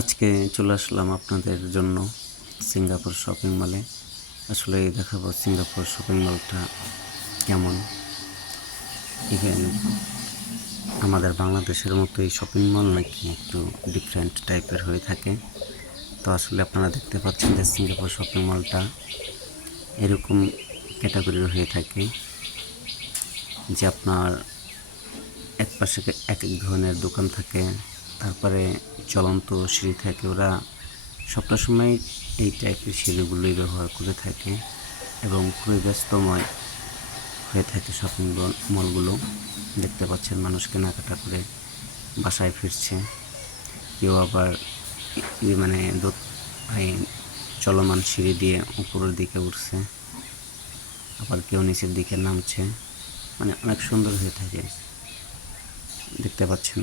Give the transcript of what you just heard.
আজকে চলে আসলাম আপনাদের জন্য সিঙ্গাপুর শপিং মলে। আসলে দেখাবো সিঙ্গাপুর শপিং মলটা কেমন। ইভেন আমাদের বাংলাদেশের মতো এই শপিং মল নাকি একটু ডিফারেন্ট টাইপের হয়ে থাকে। তো আসলে আপনারা দেখতে পাচ্ছেন যে সিঙ্গাপুর শপিং মলটা এরকম ক্যাটাগরির হয়ে থাকে যে আপনার এক পাশে এক এক ধরনের দোকান থাকে, তারপরে চলন্ত সিঁড়ি থাকে। ওরা সবটা সময় এই টাইপের সিঁড়িগুলোই ব্যবহার করে থাকে এবং খুবই ব্যস্তময় হয়ে থাকে শপিং মলগুলো। দেখতে পাচ্ছেন মানুষ কেনাকাটা করে বাসায় ফিরছে, কেউ আবার মানে এই চলমান সিঁড়ি দিয়ে উপরের দিকে উঠছে, আবার কেউ নিচের দিকে নামছে। মানে অনেক সুন্দর হয়ে থাকে, দেখতে পাচ্ছেন।